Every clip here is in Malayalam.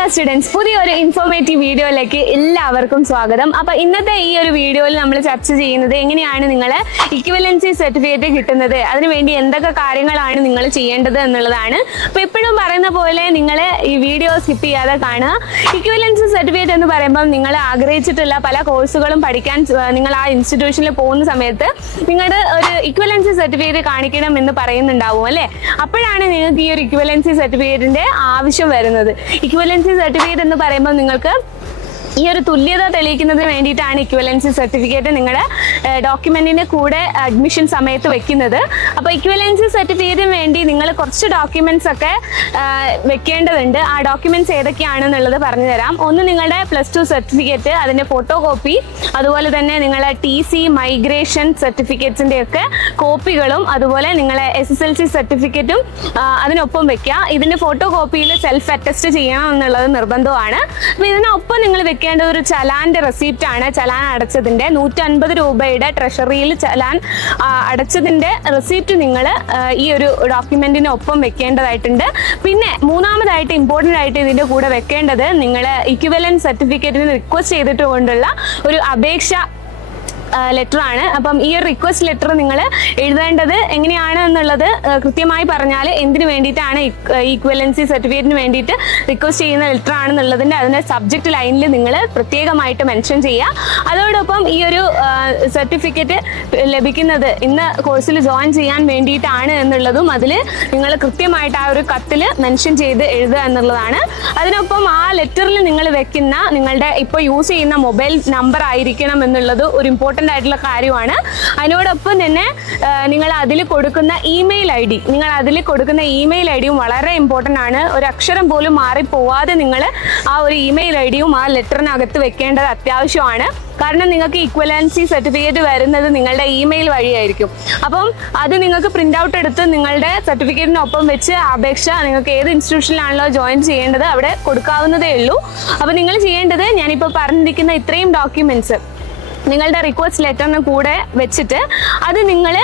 ഡിയർ സ്റ്റുഡൻസ് പുതിയൊരു ഇൻഫോർമേറ്റീവ് വീഡിയോയിലേക്ക് എല്ലാവർക്കും സ്വാഗതം. അപ്പൊ ഇന്നത്തെ ഈ ഒരു വീഡിയോയിൽ നമ്മൾ ചർച്ച ചെയ്യുന്നത് എങ്ങനെയാണ് നിങ്ങൾ ഇക്വലൻസി സർട്ടിഫിക്കറ്റ് കിട്ടുന്നത്? അതിനുവേണ്ടി എന്തൊക്കെ കാര്യങ്ങളാണ് നിങ്ങൾ ചെയ്യേണ്ടത് എന്നുള്ളതാണ്. അപ്പൊ എപ്പോഴും പറയുന്ന പോലെ നിങ്ങൾ ഈ വീഡിയോ സ്കിപ്പ് ചെയ്യാതെ കാണുക. ഇക്വലൻസി സർട്ടിഫിക്കറ്റ് എന്ന് പറയുമ്പോൾ നിങ്ങൾ ആഗ്രഹിച്ചിട്ടുള്ള പല കോഴ്സുകളും പഠിക്കാൻ നിങ്ങൾ ആ ഇൻസ്റ്റിറ്റ്യൂഷനിൽ പോകുന്ന സമയത്ത് നിങ്ങളുടെ ഒരു ഇക്വലൻസി സർട്ടിഫിക്കറ്റ് കാണിക്കണം എന്ന് പറയുന്നുണ്ടാവും അല്ലേ? അപ്പോഴാണ് നിങ്ങൾക്ക് ഈ ഒരു ഇക്വലൻസി സർട്ടിഫിക്കറ്റിന്റെ ആവശ്യം വരുന്നത്. ഇക്വലൻസി സർട്ടിഫിക്കറ്റ് എന്ന് പറയുമ്പോൾ നിങ്ങൾക്ക് ഈ ഒരു തുല്യത തെളിയിക്കുന്നതിന് വേണ്ടിയിട്ടാണ് ഇക്വലൻസി സർട്ടിഫിക്കറ്റ് നിങ്ങളുടെ ഡോക്യുമെന്റിന്റെ കൂടെ അഡ്മിഷൻ സമയത്ത് വെക്കുന്നത്. അപ്പോൾ ഇക്വലൻസി സർട്ടിഫിക്കറ്റിന് വേണ്ടി നിങ്ങൾ കുറച്ച് ഡോക്യുമെന്റ്സ് ഒക്കെ വെക്കേണ്ടതുണ്ട്. ആ ഡോക്യുമെന്റ്സ് ഏതൊക്കെയാണെന്നുള്ളത് പറഞ്ഞു തരാം ഒന്ന് നിങ്ങളുടെ പ്ലസ് ടു സർട്ടിഫിക്കറ്റ് അതിന്റെ ഫോട്ടോ കോപ്പി അതുപോലെ തന്നെ നിങ്ങളെ ടി സി മൈഗ്രേഷൻ സർട്ടിഫിക്കറ്റ്സിന്റെ ഒക്കെ കോപ്പികളും അതുപോലെ നിങ്ങളെ എസ് എസ് എൽ സി സർട്ടിഫിക്കറ്റും അതിനൊപ്പം വെക്കുക ഇതിന്റെ ഫോട്ടോ കോപ്പിയിൽ സെൽഫ് അറ്റസ്റ്റ് ചെയ്യണം എന്നുള്ളത് നിർബന്ധമാണ്. അപ്പൊ ഇതിനൊപ്പം നിങ്ങൾ വെക്കേണ്ട ഒരു ചലാന്റെ റെസിപ്റ്റ് ആണ് ചലാൻ അടച്ചതിന്റെ നൂറ്റൻപത് രൂപയുടെ ട്രഷറിയിൽ ചലാൻ അടച്ചതിന്റെ റെസിപ്റ്റ് നിങ്ങൾ ഈ ഒരു ഡോക്യുമെന്റിന് ഒപ്പം വെക്കേണ്ടതായിട്ടുണ്ട്. പിന്നെ മൂന്നാമതായിട്ട് ഇമ്പോർട്ടന്റ് ആയിട്ട് ഇതിന്റെ കൂടെ വെക്കേണ്ടത് നിങ്ങൾ ഇക്വലൻ സർട്ടിഫിക്കറ്റിന് റിക്വസ്റ്റ് ചെയ്തിട്ട് കൊണ്ടുള്ള ഒരു അപേക്ഷ ലെറ്റർ ആണ്. അപ്പം ഈ ഒരു റിക്വസ്റ്റ് ലെറ്റർ നിങ്ങൾ എഴുതേണ്ടത് എങ്ങനെയാണ് എന്നുള്ളത് കൃത്യമായി പറഞ്ഞാൽ എന്തിനു വേണ്ടിയിട്ടാണ് ഈക്വലൻസി സർട്ടിഫിക്കറ്റിന് വേണ്ടിയിട്ട് റിക്വസ്റ്റ് ചെയ്യുന്ന ലെറ്റർ ആണെന്നുള്ളതിന്റെ അതിന്റെ സബ്ജക്റ്റ് ലൈനിൽ നിങ്ങൾ പ്രത്യേകമായിട്ട് മെൻഷൻ ചെയ്യുക. അതോടൊപ്പം ഈ ഒരു സർട്ടിഫിക്കറ്റ് ലഭിക്കുന്നത് ഇന്ന് കോഴ്സിൽ ജോയിൻ ചെയ്യാൻ വേണ്ടിയിട്ടാണ് എന്നുള്ളതും അതിൽ നിങ്ങൾ കൃത്യമായിട്ട് ആ ഒരു കത്തിൽ മെൻഷൻ ചെയ്ത് എഴുതുക എന്നുള്ളതാണ്. അതിനൊപ്പം ആ ലെറ്ററിൽ നിങ്ങൾ വെക്കുന്ന നിങ്ങളുടെ ഇപ്പോൾ യൂസ് ചെയ്യുന്ന മൊബൈൽ നമ്പർ ആയിരിക്കണം എന്നുള്ളത് ഒരു ഇമ്പോർട്ടന്റ് ആയിട്ടുള്ള കാര്യമാണ്. അതിനോടൊപ്പം തന്നെ നിങ്ങൾ അതിൽ കൊടുക്കുന്ന ഇമെയിൽ ഐ ഡി നിങ്ങൾ അതിൽ കൊടുക്കുന്ന ഇമെയിൽ ഐ ഡിയും വളരെ ഇമ്പോർട്ടന്റ് ആണ്. ഒരു അക്ഷരം പോലും മാറിപ്പോവാതെ നിങ്ങൾ ആ ഒരു ഇമെയിൽ ഐ ഡിയും ആ ലെറ്ററിനകത്ത് വെക്കേണ്ടത് അത്യാവശ്യമാണ്. കാരണം നിങ്ങൾക്ക് ഇക്വലൻസി സർട്ടിഫിക്കറ്റ് വരുന്നത് നിങ്ങളുടെ ഇമെയിൽ വഴിയായിരിക്കും. അപ്പം അത് നിങ്ങൾക്ക് പ്രിന്റ് ഔട്ട് എടുത്ത് നിങ്ങളുടെ സർട്ടിഫിക്കറ്റിനൊപ്പം വെച്ച് അപേക്ഷ നിങ്ങൾക്ക് ഏത് ഇൻസ്റ്റിറ്റ്യൂഷനിലാണല്ലോ ജോയിൻ ചെയ്യേണ്ടത് അവിടെ കൊടുക്കാവുന്നതേ ഉള്ളൂ. അപ്പോൾ നിങ്ങൾ ചെയ്യേണ്ടത് ഞാനിപ്പോൾ പറഞ്ഞിരിക്കുന്ന ഇത്രയും ഡോക്യുമെന്റ്സ് നിങ്ങളുടെ റിക്വസ്റ്റ് ലെറ്ററിന് കൂടെ വെച്ചിട്ട് അത് നിങ്ങൾ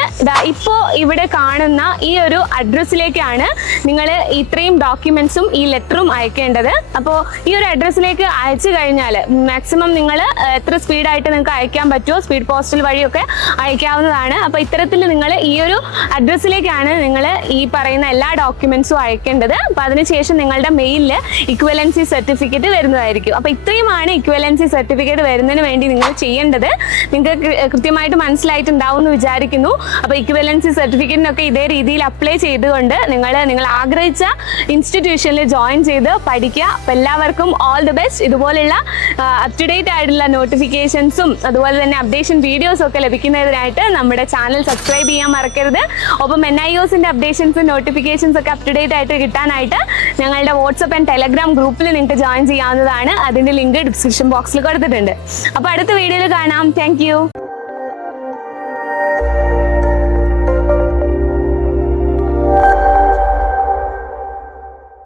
ഇപ്പോൾ ഇവിടെ കാണുന്ന ഈ ഒരു അഡ്രസ്സിലേക്കാണ് നിങ്ങൾ ഇത്രയും ഡോക്യുമെന്റ്സും ഈ ലെറ്ററും അയക്കേണ്ടത്. അപ്പോൾ ഈ ഒരു അഡ്രസ്സിലേക്ക് അയച്ചു കഴിഞ്ഞാൽ മാക്സിമം നിങ്ങൾ എത്ര സ്പീഡായിട്ട് നിങ്ങൾക്ക് അയക്കാൻ പറ്റുമോ സ്പീഡ് പോസ്റ്റൽ വഴിയൊക്കെ അയക്കാവുന്നതാണ്. അപ്പോൾ ഇത്തരത്തിൽ നിങ്ങൾ ഈ ഒരു അഡ്രസ്സിലേക്കാണ് നിങ്ങൾ ഈ പറയുന്ന എല്ലാ ഡോക്യുമെന്റ്സും അയക്കേണ്ടത്. അപ്പോൾ അതിനുശേഷം നിങ്ങളുടെ മെയിലിൽ ഇക്വലൻസി സർട്ടിഫിക്കറ്റ് വരുന്നതായിരിക്കും. അപ്പോൾ ഇത്രയുമാണ് ഇക്വലൻസി സർട്ടിഫിക്കറ്റ് വരുന്നതിന് വേണ്ടി നിങ്ങൾ ചെയ്യേണ്ടത്. നിങ്ങൾക്ക് കൃത്യമായിട്ട് മനസ്സിലായിട്ടുണ്ടാവും എന്ന് വിചാരിക്കുന്നു. അപ്പോൾ ഇക്വലൻസി സർട്ടിഫിക്കറ്റിനൊക്കെ ഇതേ രീതിയിൽ അപ്ലൈ ചെയ്തുകൊണ്ട് നിങ്ങൾ നിങ്ങൾ ആഗ്രഹിച്ച ഇൻസ്റ്റിറ്റ്യൂഷനിൽ ജോയിൻ ചെയ്ത് പഠിക്കുക. അപ്പോൾ എല്ലാവർക്കും ഓൾ ദി ബെസ്റ്റ് ഇതുപോലുള്ള അപ് ടു ഡേറ്റ് ആയിട്ടുള്ള നോട്ടിഫിക്കേഷൻസും അതുപോലെ തന്നെ അപ്ഡേഷൻ വീഡിയോസും ഒക്കെ ലഭിക്കുന്നതിനായിട്ട് നമ്മുടെ ചാനൽ സബ്സ്ക്രൈബ് ചെയ്യാൻ മറക്കരുത്. ഒപ്പം എൻ ഐ ഒസിന്റെ അപ്ഡേഷൻസും നോട്ടിഫിക്കേഷൻസ് ഒക്കെ അപ് ടു ഡേറ്റ് ആയിട്ട് കിട്ടാനായിട്ട് ഞങ്ങളുടെ വാട്സപ്പ് ആൻഡ് ടെലഗ്രാം ഗ്രൂപ്പിൽ നിങ്ങൾക്ക് ജോയിൻ ചെയ്യാവുന്നതാണ്. അതിന്റെ ലിങ്ക് ഡിസ്ക്രിപ്ഷൻ ബോക്സിൽ കൊടുത്തിട്ടുണ്ട്. അപ്പോൾ അടുത്ത വീഡിയോയിൽ കാണാം. Thank you.